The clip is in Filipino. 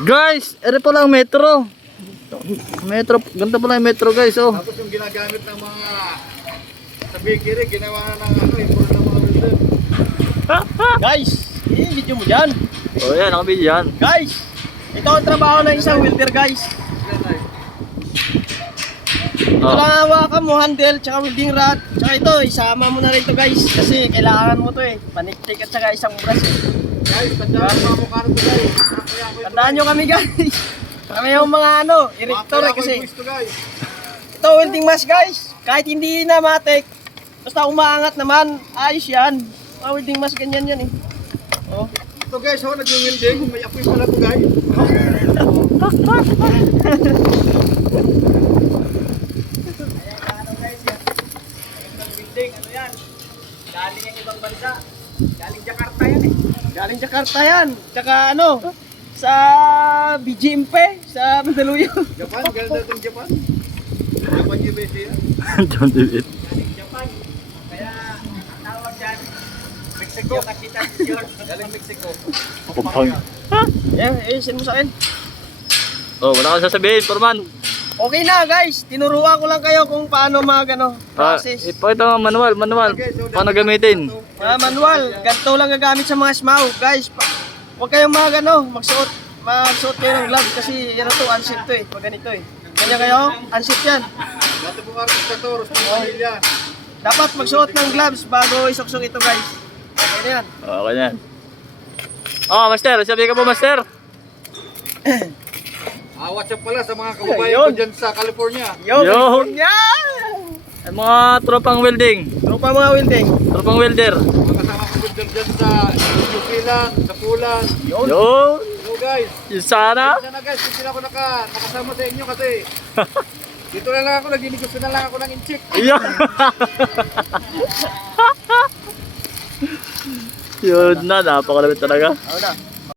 Guys, ere pala ang metro. Metro, ganito pala yung metro guys, oh. Tapos yung ginagamit ng mga sa bakery, ginawa na ng ano, import ng mga welder. Guys, video mo dyan. Oh yan, nakabili yan. Guys, ito ang trabaho ng isang welder guys. Ito Oh. lang hawakan mo, handle, tsaka welding rod. Tsaka ito, isama mo na rin ito guys. Kasi kailangan mo to eh. Paniktik at saka isang brush eh. Guys, tandaan mga mukha na to guys. Tandaan nyo kami guys. Kami yung mga ano, erector eh kasi. Guys. Ito welding mask guys. Kahit hindi na matik, basta umaangat naman, ayos yan. Mga welding mask ganyan yan eh. Oh. Ito guys, oh, nag-welding. May apoy pala to guys. Building, ano yan? Galing ang ibang bansa. Galing Jakarta yan eh. Galing Jakarta yan. Tsaka ano, sa BGMP, sa Mandaluyong. Japan, galing natin Japan. Japan USA yan. John David. Galing Japan. Kaya, ang tawag dyan, Mexico. Nakita galing Mexico. Kupang. Send mo sa akin. Oh, wala kang sasabihin, Forman. Okay na guys, tinuruan ko lang kayo kung paano mag ano, process. Ipakita mo manual. Paano gamitin? Manual, ganito lang gagamit sa mga smaw. Guys, huwag kayong magsuot kayo ng gloves kasi yan to, unset to eh, pag ganito eh. Kanya kayo, unset yan. Dati pong artista to, Rostong Pamilya. Dapat magsuot ng gloves bago isuksok ito guys. Okay na yan. Okay yan. Oh, Master, sabi ka po, Master. WhatsApp pala sa mga kababayan Ayun. ko dyan sa California. Yun. Yan! Ay, mga tropang welding. Tropa mga welding. Tropang welder. Mga kasama ko dyan sa New Zealand, sa Poland. Yun. Hello guys. Yung sana. Sana guys, hindi ako nakasama sa inyo kasi dito na lang ako, nagninegosyo na lang ako ng inchik. Yun. Yun na, napakalapit talaga. Ako na.